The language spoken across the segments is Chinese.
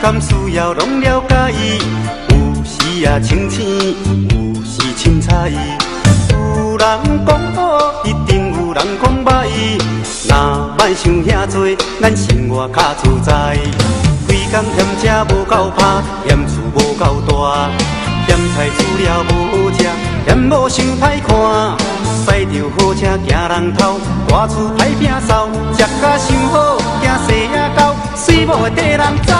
敢需要拢了解，有时也清醒，有时凊彩。有人讲好，一定有人讲歹。若莫想遐多，咱生活较自在。规工嫌车无够拍，嫌厝无够大，嫌菜煮了无好食，嫌某想歹看。驶着好车行人头，大厝歹摒扫，食甲伤好，惊细仔狗，水某会缀人走。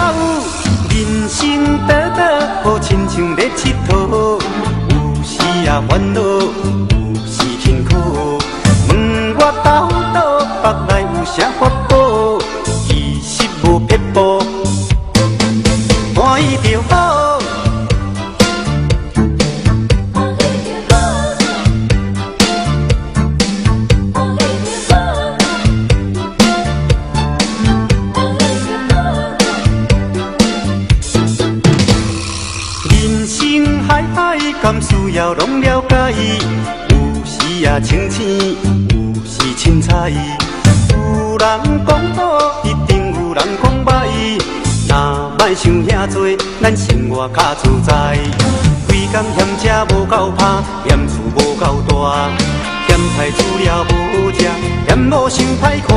人生短短，好亲像咧佚佗，有时也烦恼，有时辛苦。问我斗倒，北来有啥法宝？其实无撇步，欢喜就好。敢需要拢了解，有时也清醒，有时凊彩。有人讲好，一定有人讲歹。若莫想遐多，咱生活较自在。规工嫌车无够拍，嫌厝无够大，嫌菜煮了无好食，嫌某想歹看。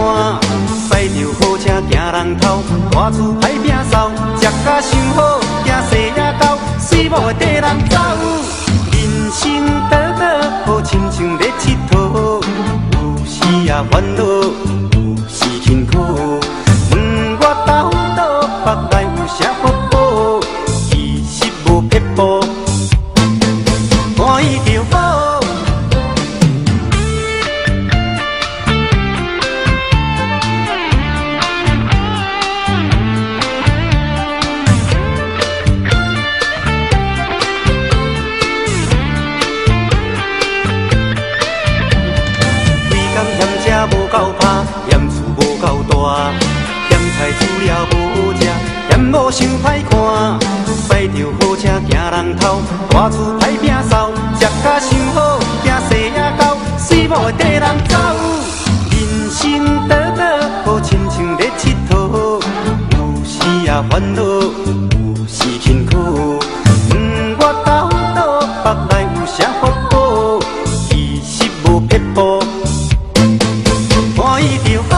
驶着好车行人头，大厝歹摒扫，食甲伤好，惊细仔狗，水某会缀人走。人生短短，好亲像咧佚佗，有时也烦恼，有时辛苦。问我斗倒，北来有啥法宝？其实无撇步，欢喜就好。无够拍，嫌厝无够大，嫌菜煮了无好食，嫌某想歹看。驶着好车行人头，大厝歹摒扫，食甲伤好，惊细仔狗，水某会缀人走。人生短短，好亲像咧佚佗，有时也烦恼，有时辛苦。问我斗倒，北来有啥法宝？其实无撇步。欢喜就好。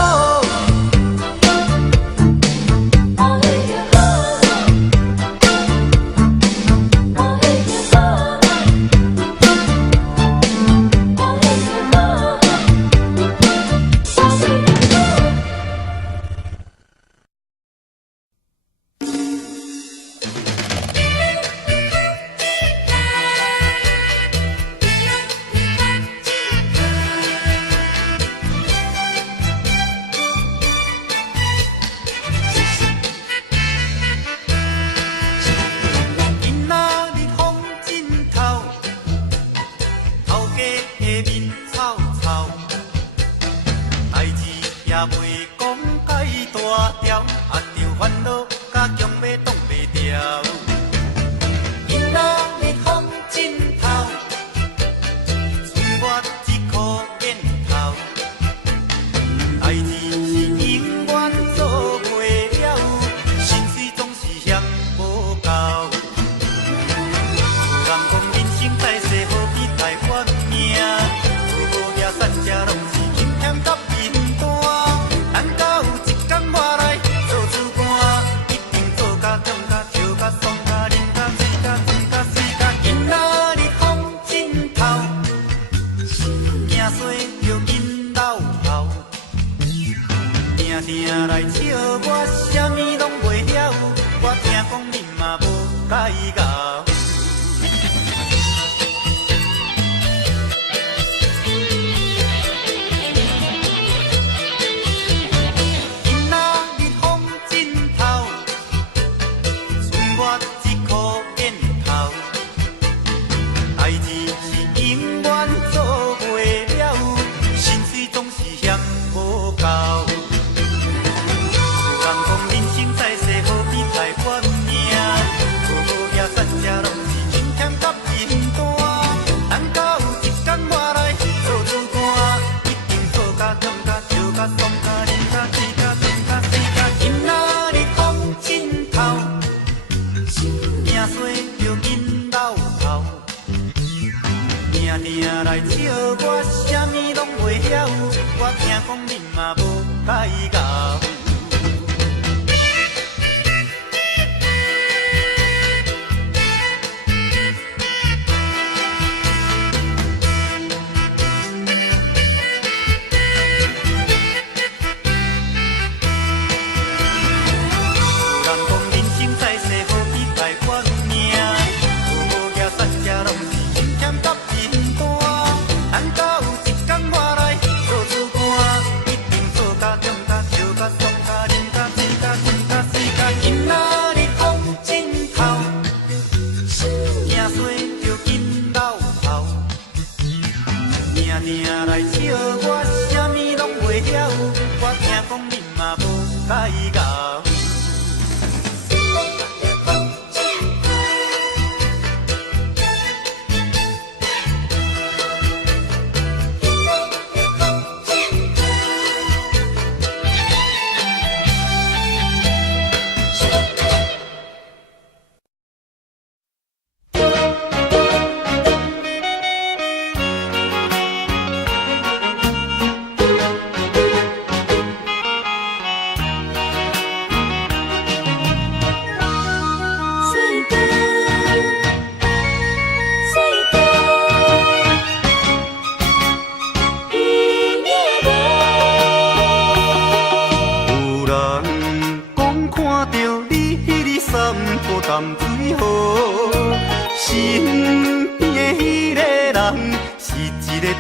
衰着紧老头，定定来笑我，啥物拢袂晓。我听讲恁嘛无解咬。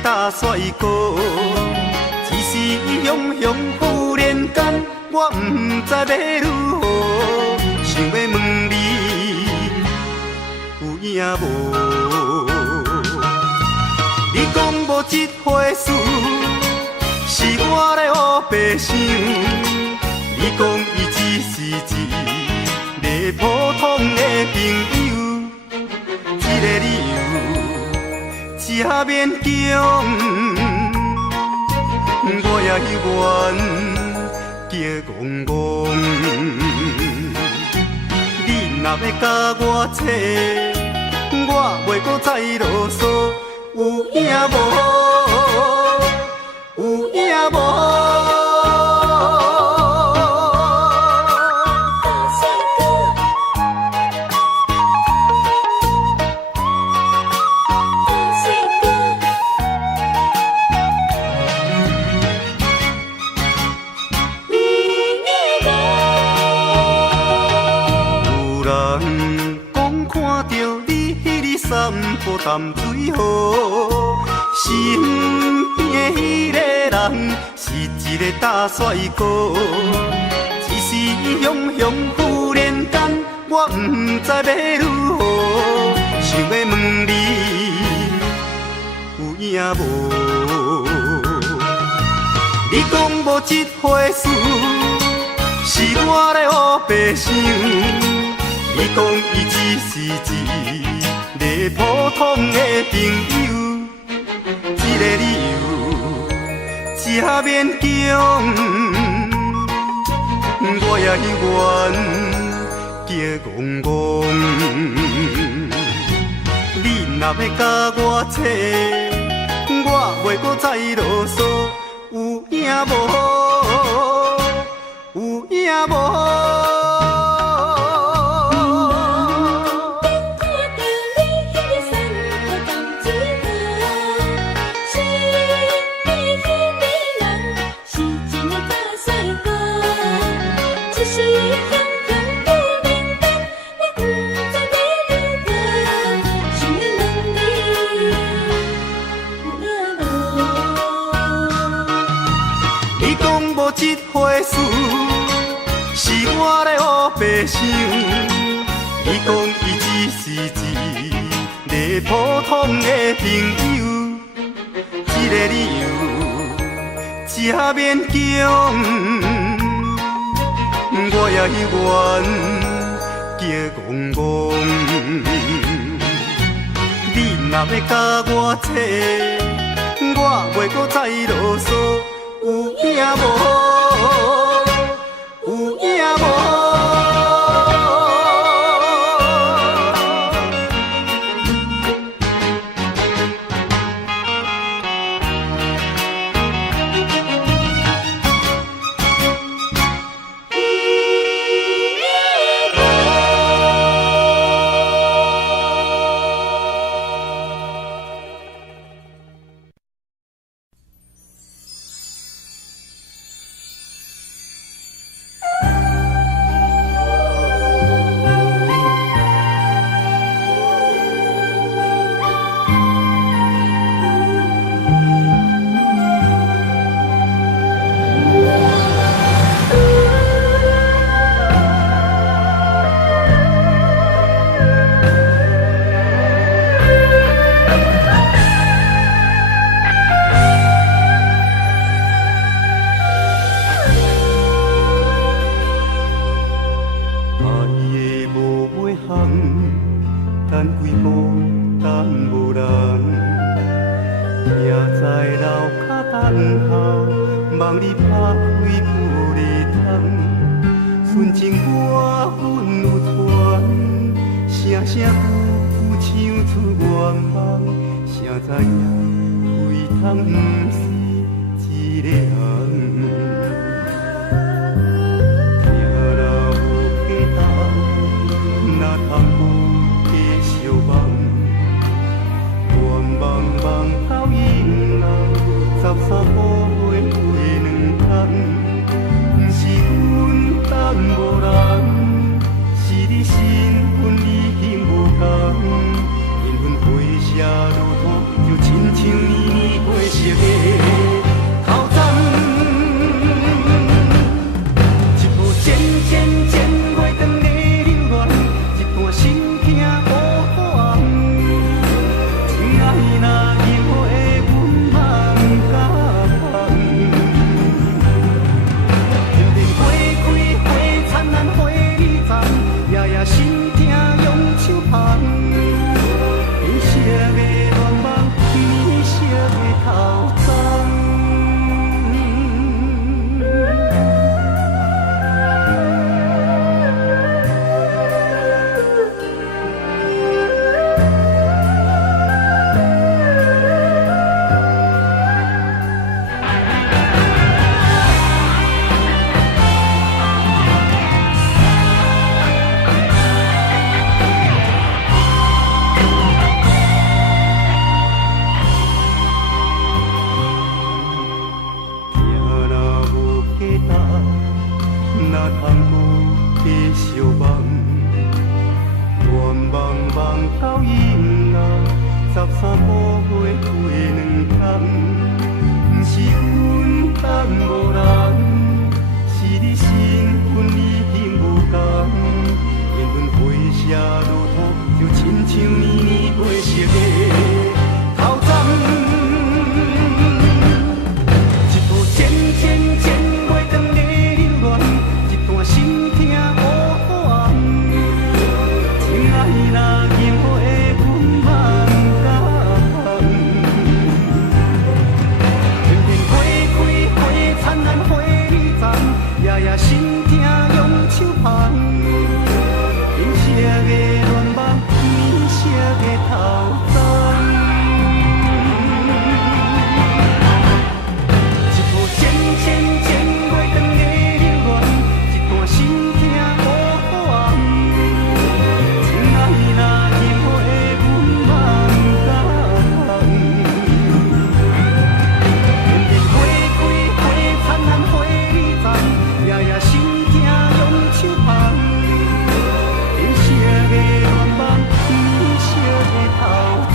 大帅哥，只是雄雄忽然间，我不知要如何，想要问你有影无？你讲无这回事，是我咧胡白想。你讲伊只是一个普通的朋友，这个理由。也勉强，我也愿叫戆戆。你若要甲我扯，我袂搁再啰嗦。有影无？有影无？淡水河，身边迄个人是一个大帅哥，只是雄雄忽然间，我不知要如何，想要问你有影无？你讲无这回事，是我咧胡白想。你讲伊只是一个普通的朋友，这个理由也勉强，我也愿叫戆戆。你若要甲我扯，我袂搁再啰嗦。有影无？有影无？这回事是我咧胡白想。你讲伊只是一个普通的朋友，这个理由也勉强，我也愿叫戆戆。你若要甲我扯，我袂搁再啰嗦。有影无？有影无？通，等几步等无人，徛在楼骹等候，望你拍开玻璃窗，纯情我阮有传，声声句句唱出愿望，谁知影开通不是一个人。通有继续梦，愿望梦到永老，13步回两天，不是阮等无人，是你身份已经无同，缘分回写如土，就亲像年年过熟的头针，一步渐渐渐过长的流乱。心痛无寒，情爱若因为阮梦甲香，片片花开花灿烂花里丛，夜夜心痛用手捧，变色的愿望，变色的头鬃。若通有继续梦，愿望梦到永老，13步回两天，不是阮等无人，是你身份已经无同，缘分回写如土，就亲像年年过熟的头鬃，一步渐渐渐过长的流乱。心痛无寒，情爱若因为阮梦甲香，片片花开花灿烂花里丛，夜夜心痛用手捧，变色的愿望，变色的头鬃。一步渐渐渐过长的流乱。心痛无寒，情爱若因为阮梦甲香，片片花开花灿烂花里丛，夜夜心痛用手捧，变色的愿望，变色的头鬃。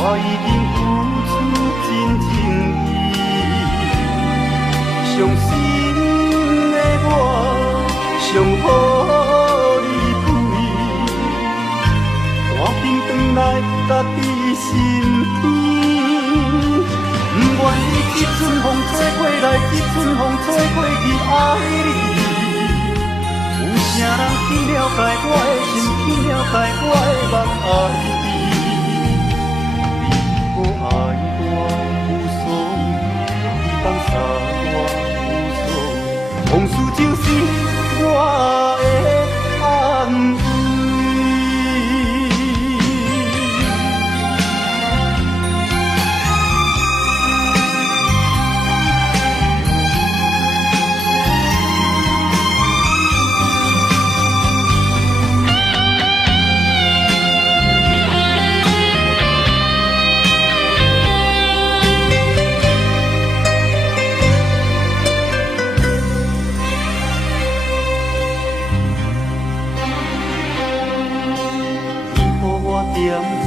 我已经付出真情意，伤心的我，想予你转来家己身边。不愿意一阵风吹过来，一阵风吹过去，爱你。有啥人去了解我的心，去了解我的梦，爱你。你无爱我无所谓，你放下我无所谓，往事就是我的安慰。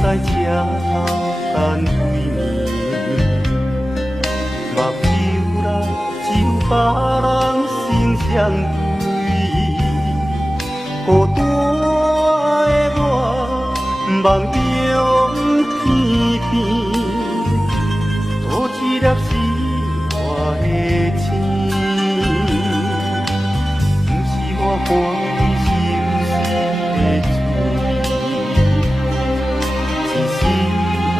在车头等几年，目睭内只有别人心相对。孤单的我，梦中天边，多一粒是我的情，不是我欢喜心事的滋味。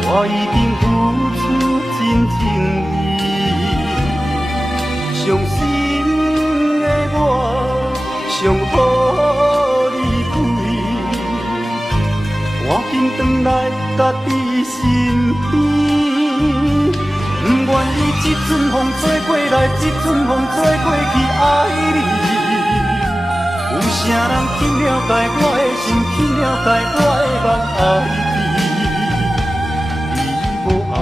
我已经付出真情意，伤心的我想予你开，赶紧回来家己身边。不愿意一阵风吹过来，一阵风吹过去，爱你。有啥人去了解我的心，去了解我的梦，爱你。爱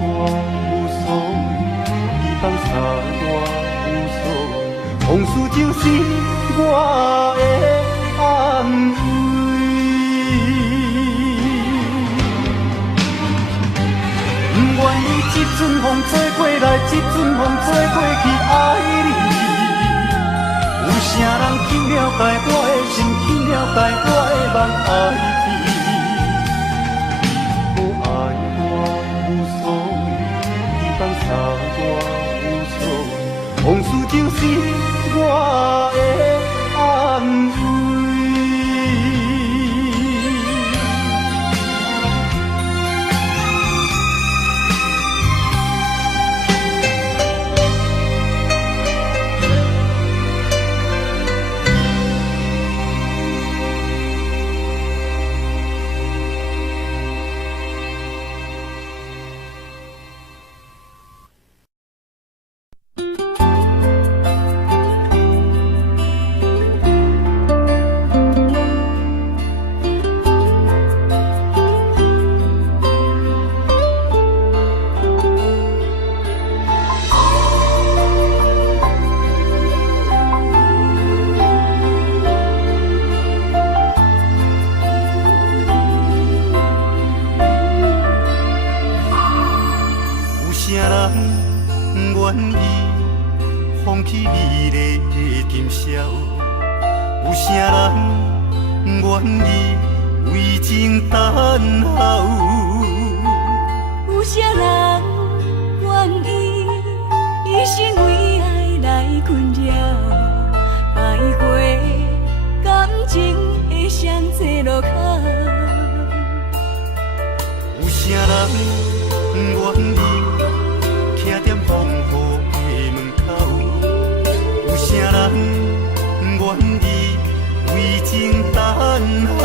我无所谓，你放下我无所谓，往事就是我的安慰。不愿意一阵风吹过来，一阵风吹过去，爱你。有啥人去了解我的心，去了解我的梦，爱你。放下我无所谓，往事就是我的安慰。放弃美丽的今宵，有啥人愿意为情等候？有啥人愿意一生为爱来困扰？摆过感情的上济路口，有啥人愿意徛在风雨的门口？有啥人愿意为情等候？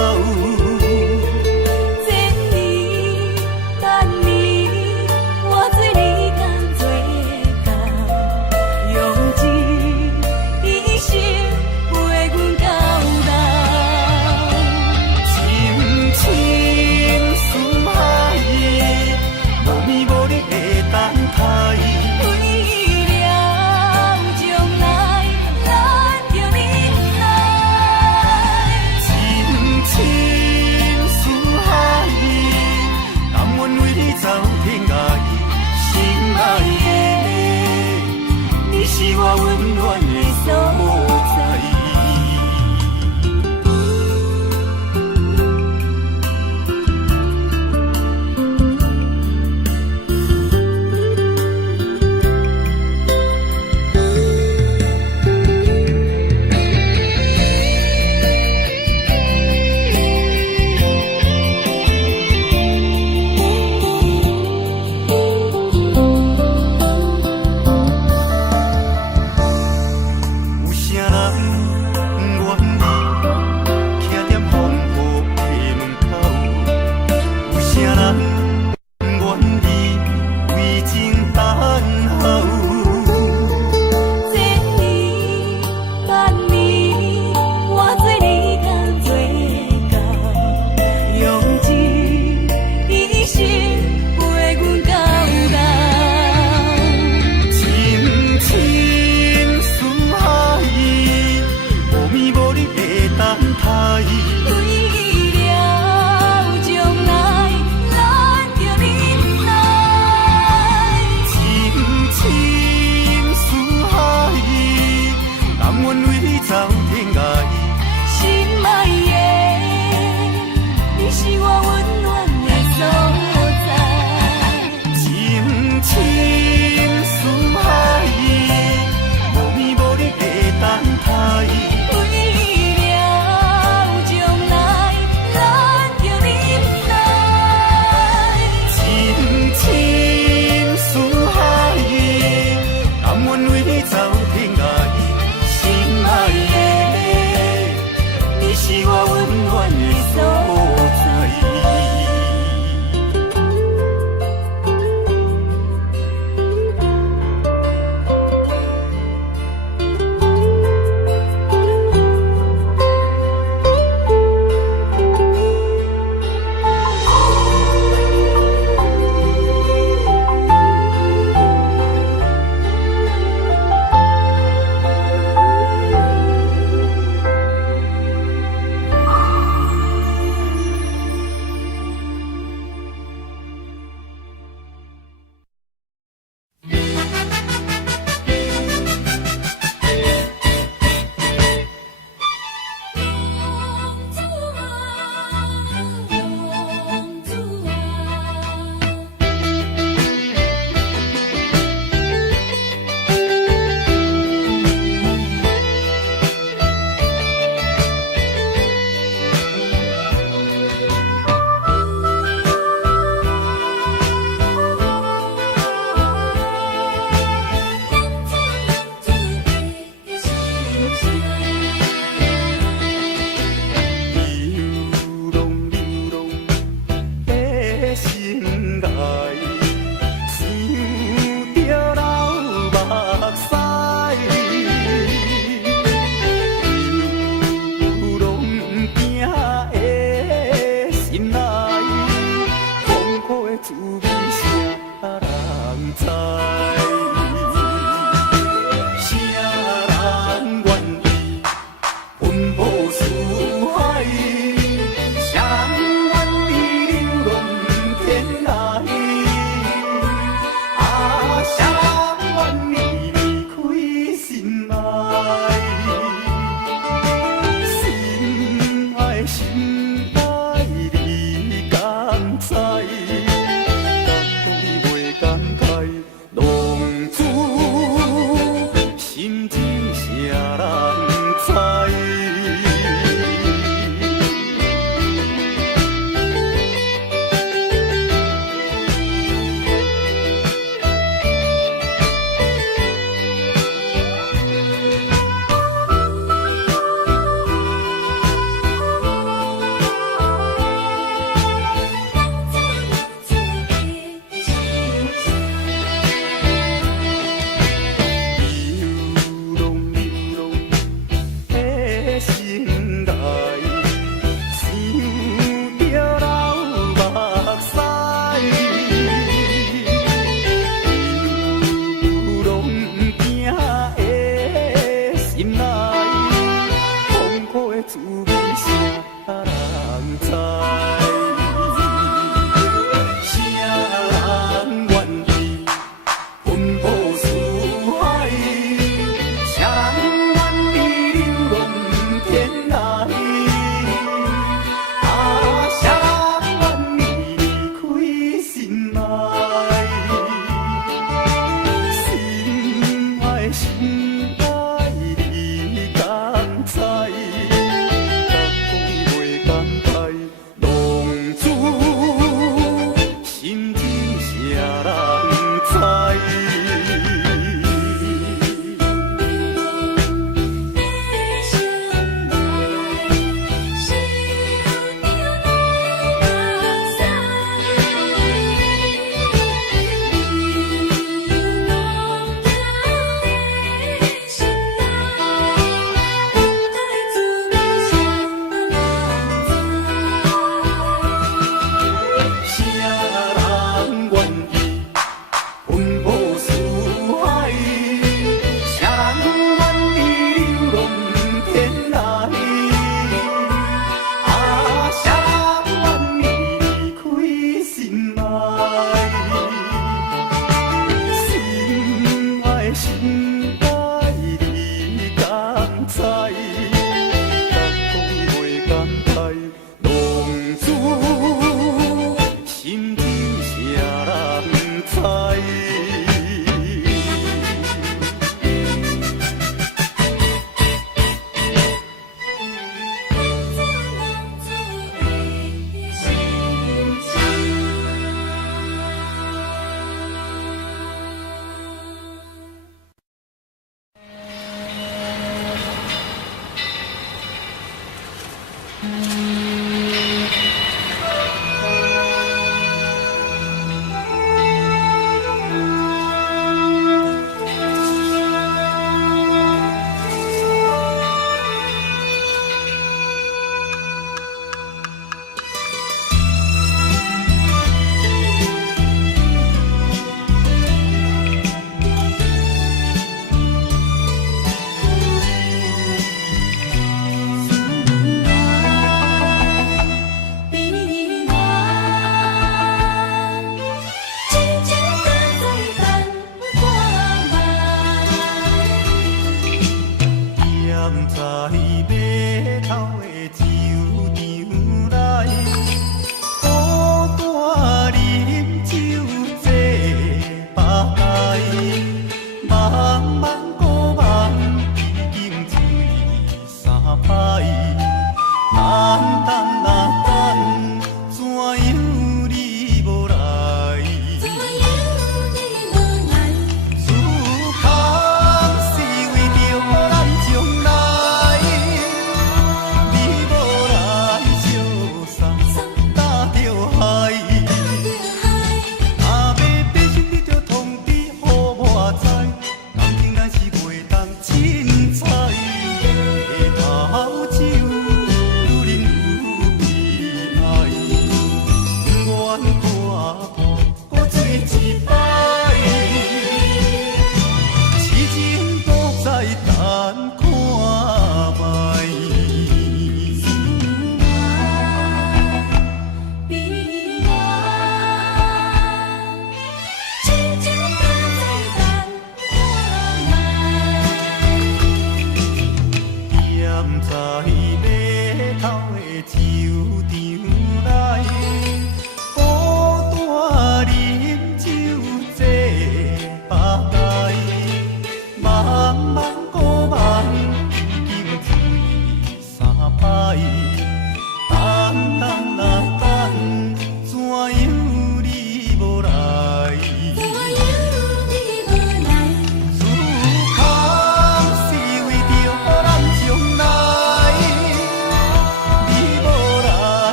情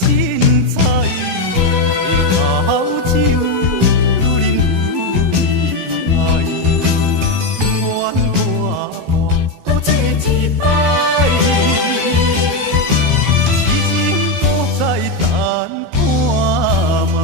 凊彩，头酒愈饮愈爱，愿大半都这一摆，痴情搁再等看卖。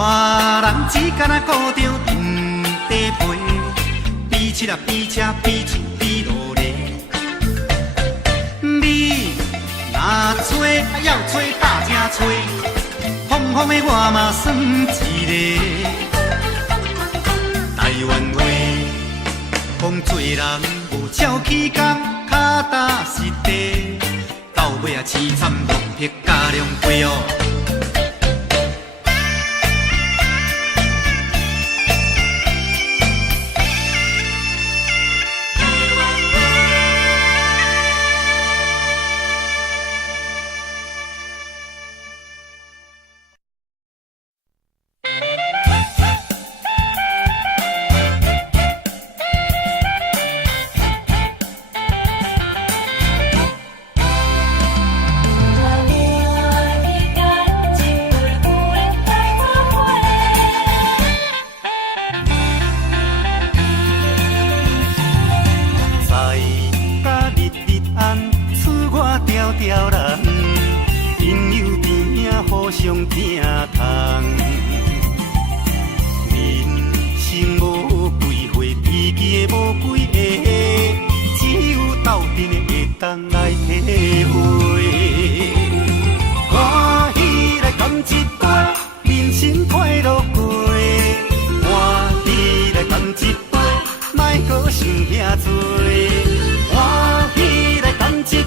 大人只敢若顾着长地皮，比七啊比车比树比路犁。你若找要找大正找，风风的我嘛算一个。台湾话讲做人无照起工，脚踏实地，到尾啊凄惨落魄加凉杯哦。条人，朋友边仔互相疼痛。人生无几回，知己的无几个，只有斗阵的会当来体会。欢喜来干一杯，人生快乐过。欢喜来干一杯，莫搁想遐多。欢喜来干一杯。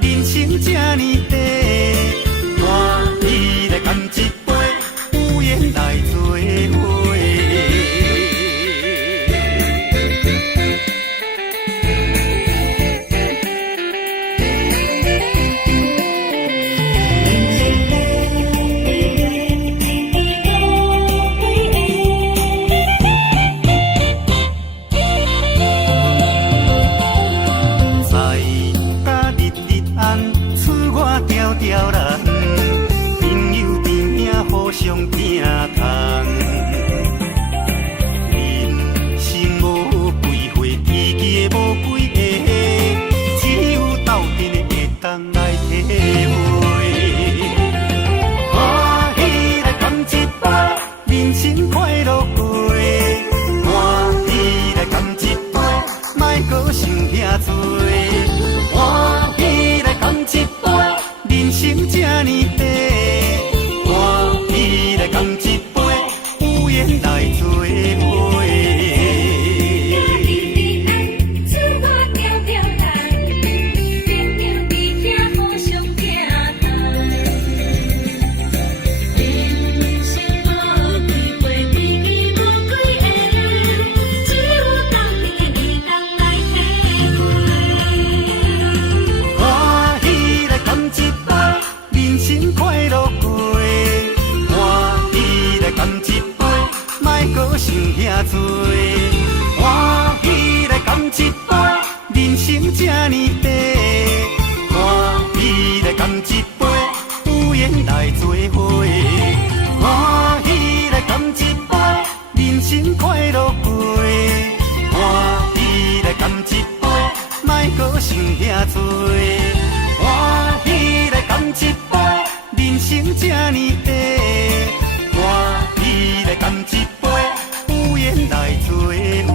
人生这呢短，欢喜来干一杯，有缘来做伙。相疼痛。人生无几回，记记的无几个，只有斗阵的会当来体会。欢喜来干一杯，人生快乐过。欢喜来干一杯，莫搁想遐多。欢喜来干一杯，人生这呢短。欢喜来干一杯，有缘来做伙。想遐多，欢喜来干一杯，人生这呢短。欢喜来干一杯，有缘来做伙。欢喜来干一杯，人生快乐过。欢喜来干一杯，莫搁想遐多。欢喜来干一杯，人生这呢短。欢喜来干一杯。来做伙。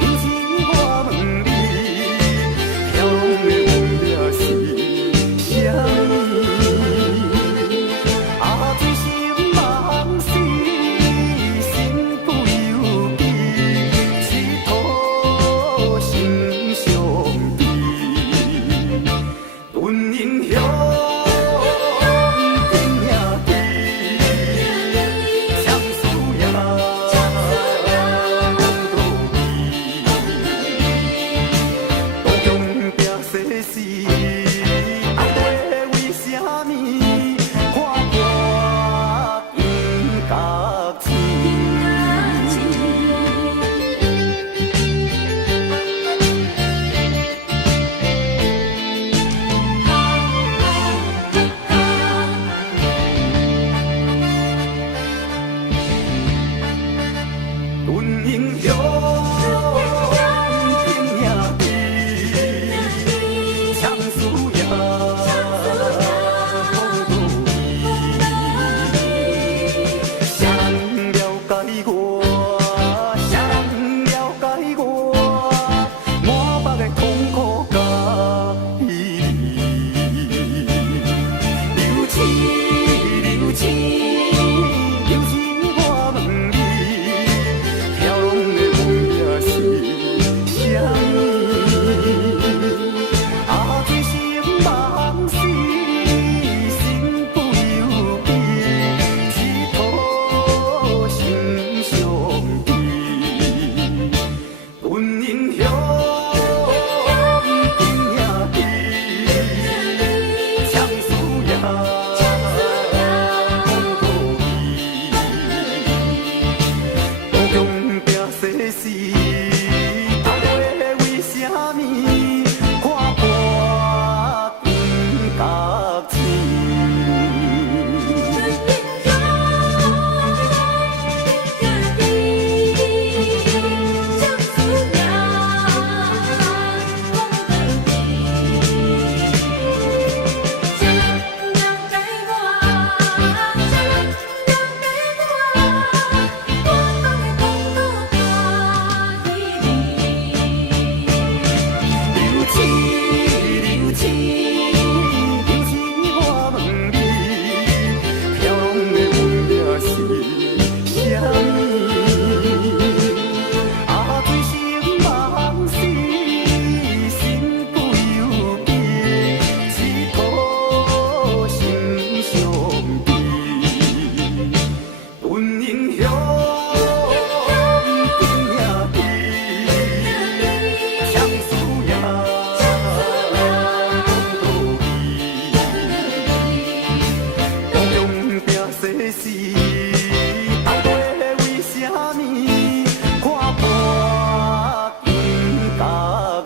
流星我问你，飘拢的。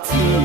情。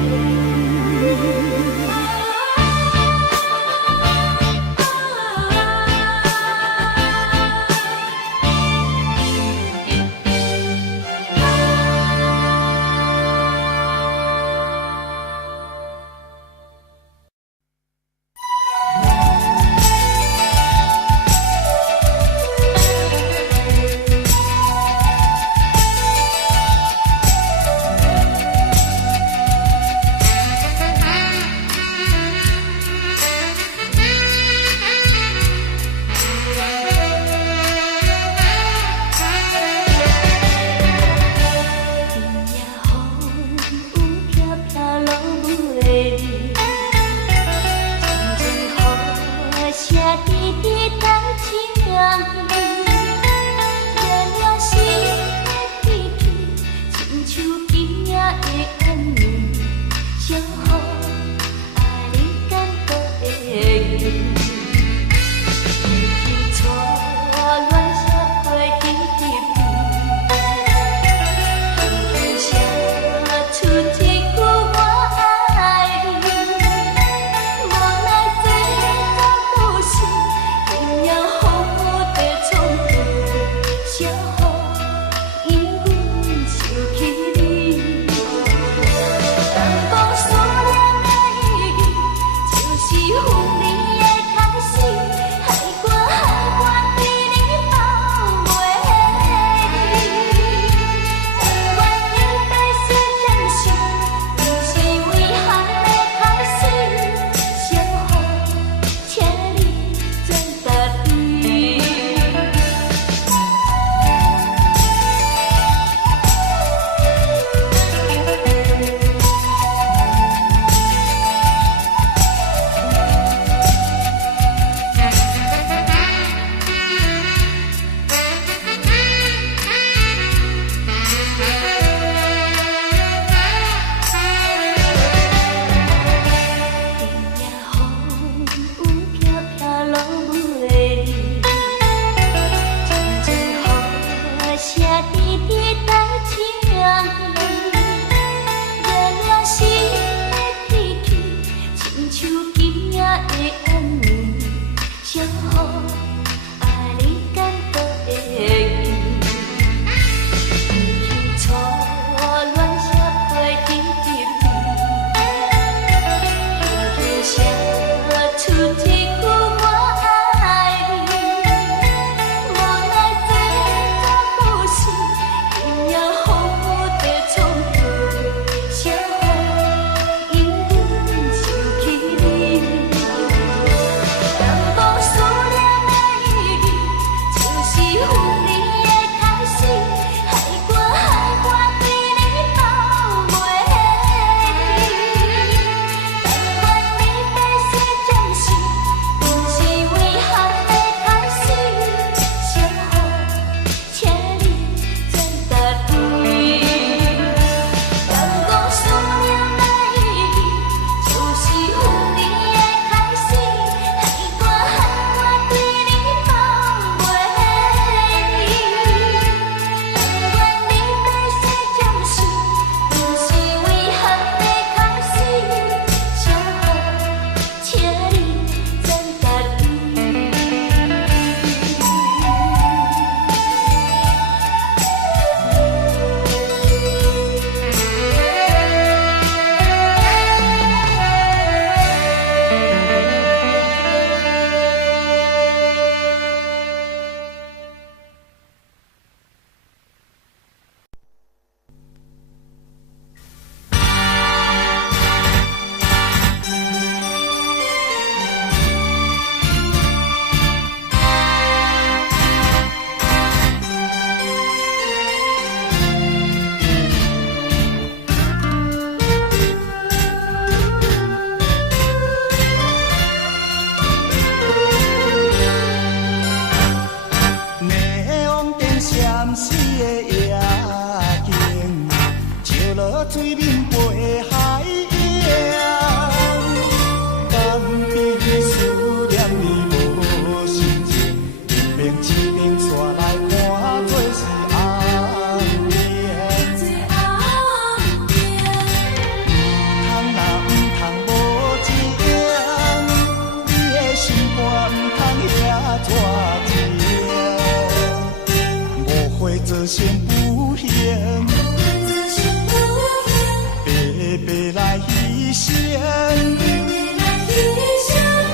牺牲，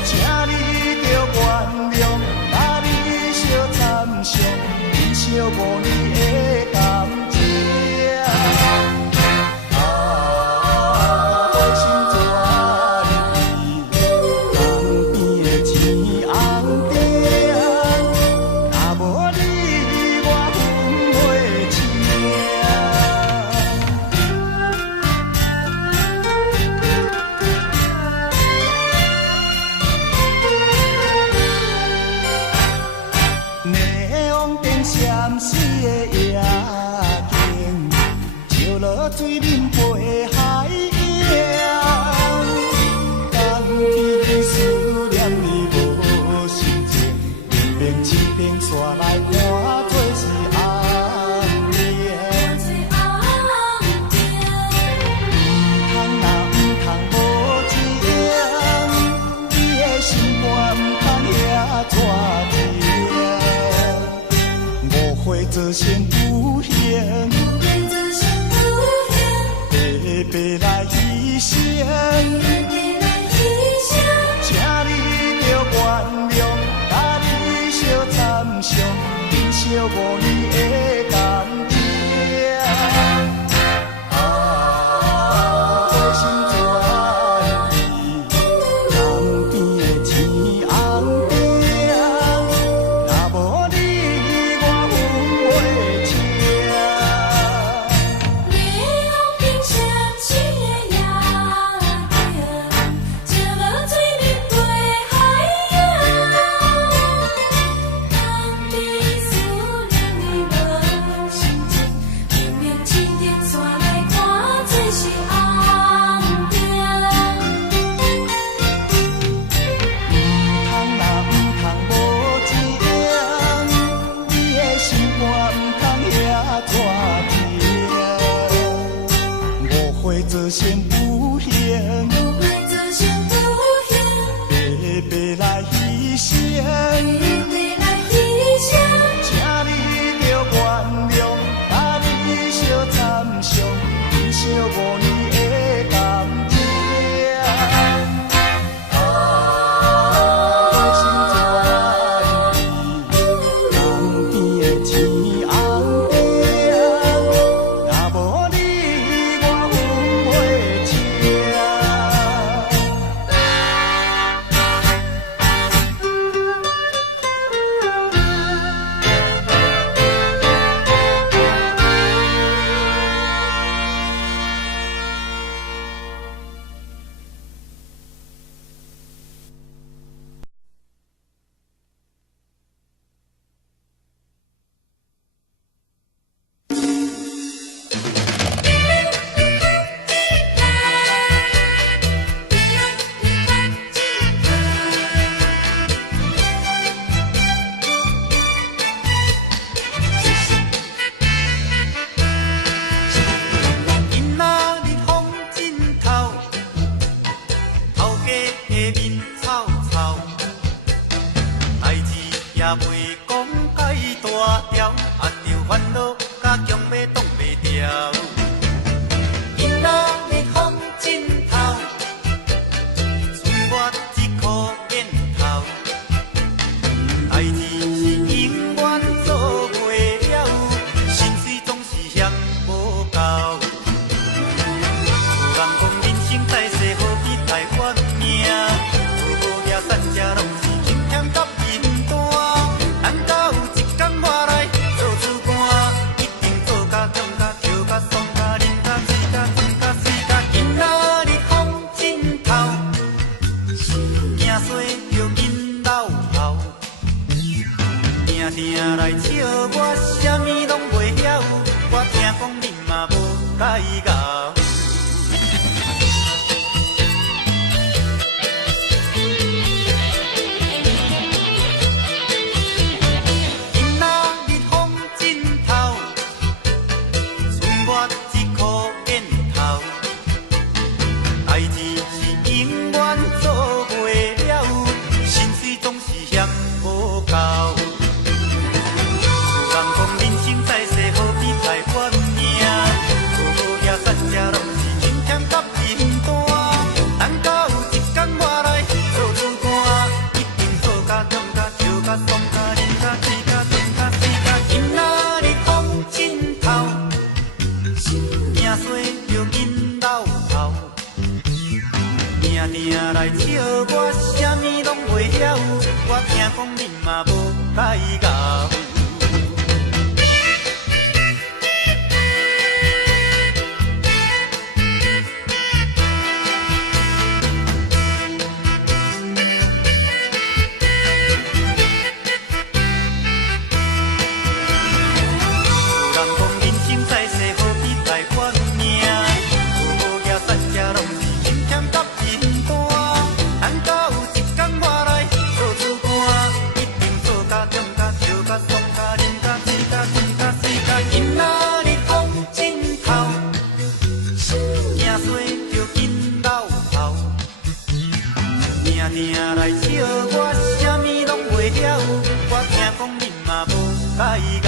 请你着原谅，甲你相参详，珍惜5年的感情。我心怎离？江边的钱红灯，若无你，我分袂清。内往灯闪烁的夜景，照落水面陪海洋。江边思念你无心情，明明一边煞来看做是红颜。唔通若唔通无情，你的心肝唔通遐带甜。误会造成不幸，白白来牺牲，请你着原谅，甲你相参详，珍惜5年的感情。我心怎离？江边的钱红灯，若无你，我分袂清。内往灯闪烁的夜景，照落水面陪海洋。江边思念你无心情，明明一点煞来看做是红灯。唔通若唔通无情，你的心肝唔通遐带甜。误会造成不幸，白白来牺牲，请你着原谅，甲你相参详，珍惜5年的感情。我心怎离？江边的钱红灯，若无你，我分袂清。今仔日风真透，头家的面臭臭，代志也袂讲介大条，啊着烦恼甲强要挡袂牢。今仔日风真透，剩我一箍烟头，代志是永远做袂了，心水总是嫌无够。有人讲人生在世何必来怨命，无无遐散遮拢是轻欠甲面单。咱敢有一天我来做主官，一定做甲强甲跳甲爽甲啉甲醉甲醉甲水甲。今仔日风真透，惊衰着因老后，定定来笑我啥物拢袂晓，我听讲恁嘛无介熬。今仔日风真透，剩我一箍烟头，代志是永远做袂了，心水总是嫌无够。有人讲人生定来笑我，啥物拢袂晓。我听讲恁嘛无解咬。定来笑我，啥物拢袂晓。我听讲恁嘛无解咬。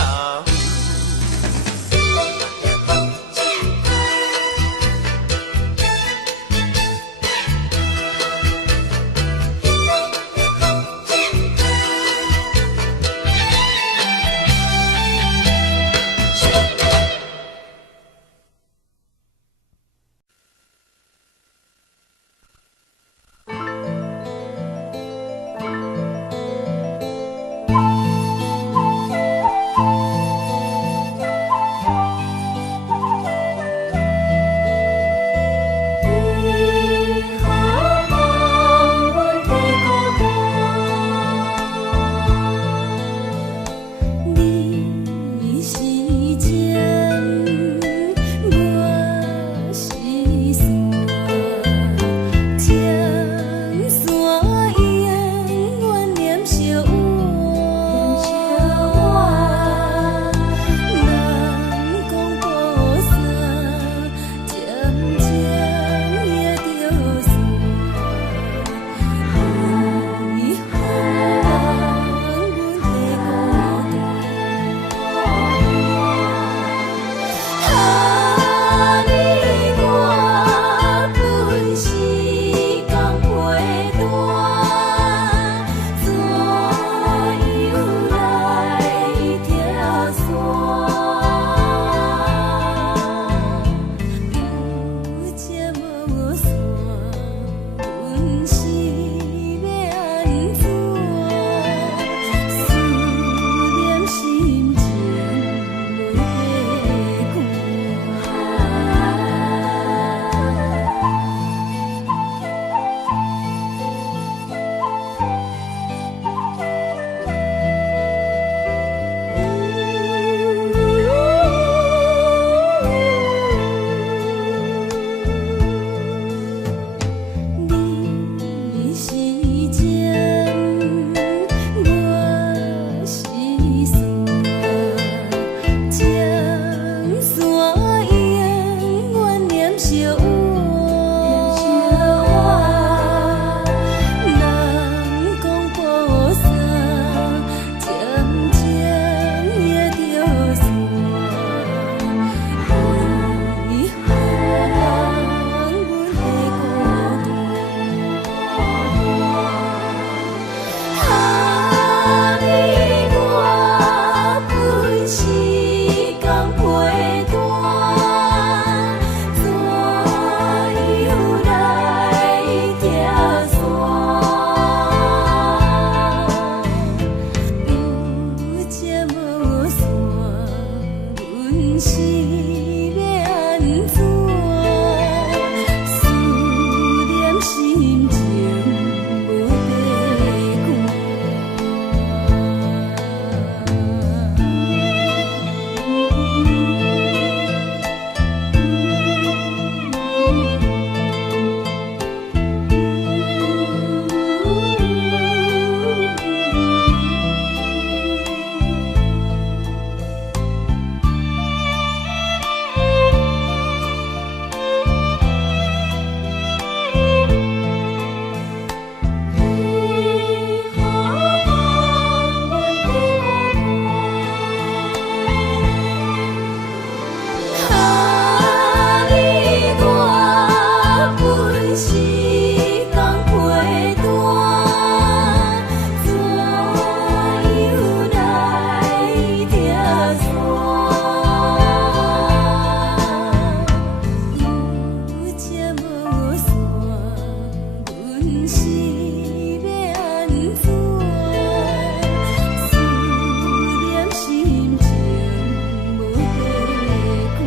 阵是要安怎？思念心情无地有听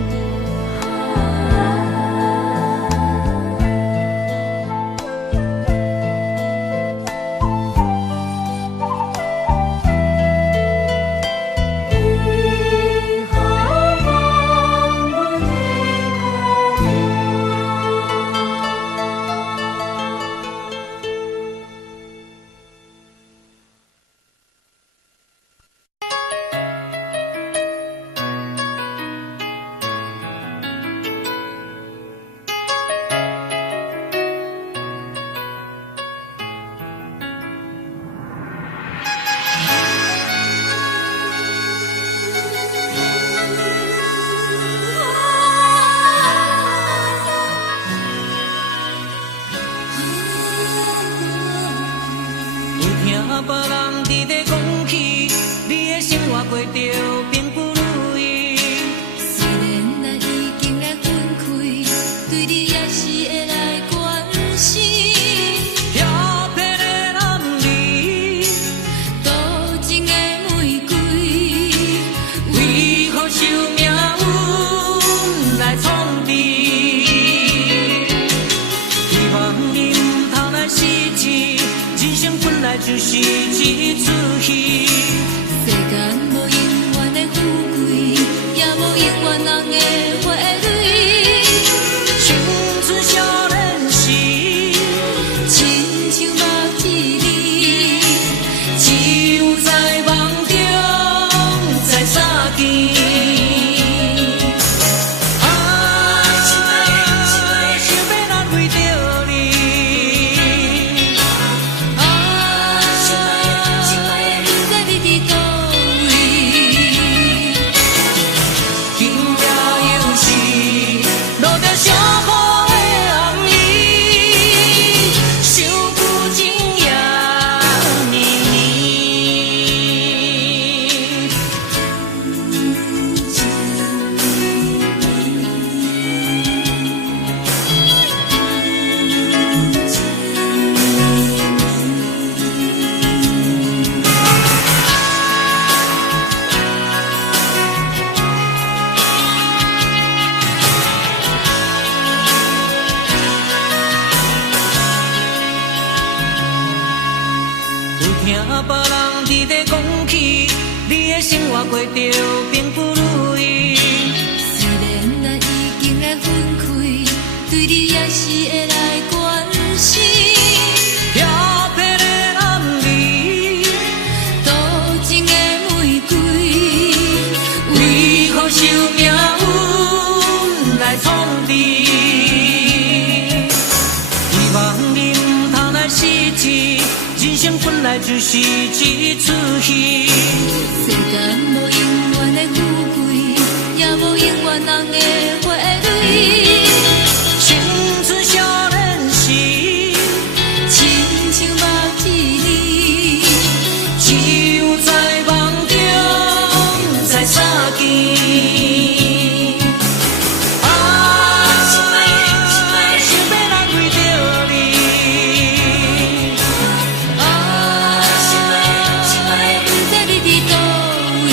别人伫咧讲起，你的生活过着并不如意。虽然咱已经来分开，对你也是会来关心。遐撇的男儿，多情的玫瑰，为何受命运来创治？希望你唔通来失志，人生本来就是一出戏。世间无永远的富贵，也无永远人的花蕊。青春少年时，亲像目一字，只有在梦中才相见。啊，想要安慰着你。啊，不知你伫倒位。今夜又是落着伤雨的暗暝，想旧情也绵绵。有听别人伫咧讲起，你的生活过着并不如意。虽然咱已经来分开，对你也是会来关心。遐撇的男儿，多情的玫瑰，为何受命运来创治？希望你唔通来失志，人生本来就是一出戏。世间无永远的富贵，也无永远人的花蕊。青春少年时，亲像目一字，只有在梦中才相见。啊，想要安慰着你。啊，不知你伫倒位。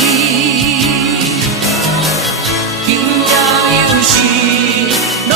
今夜又是落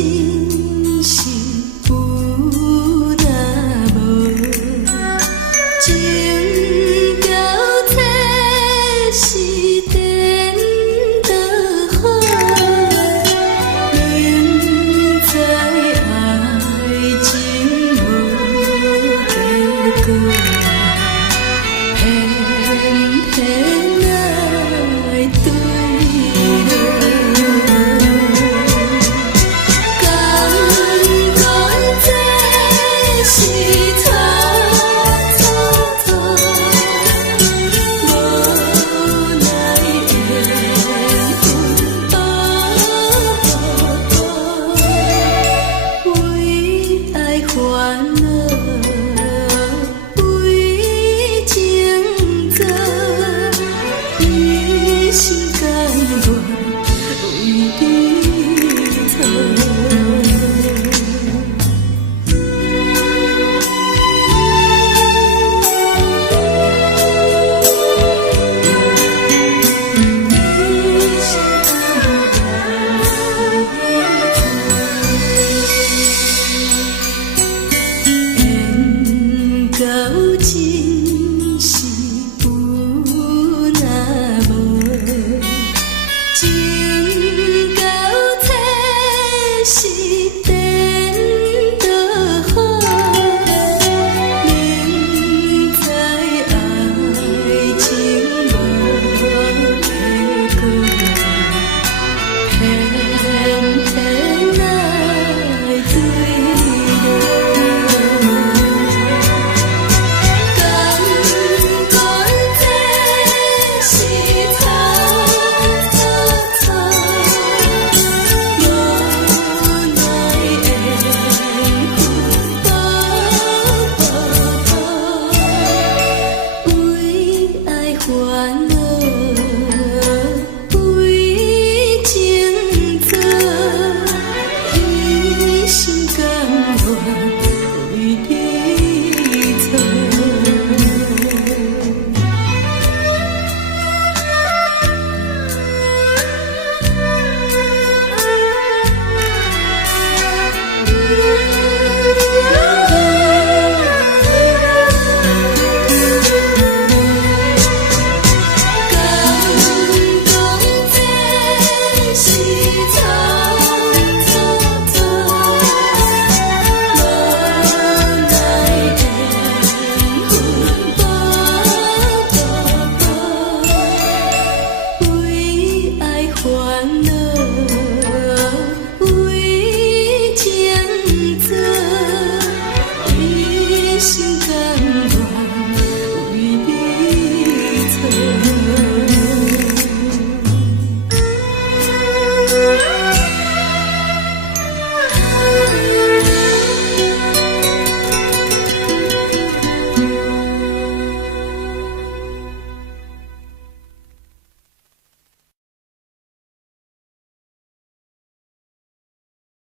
心。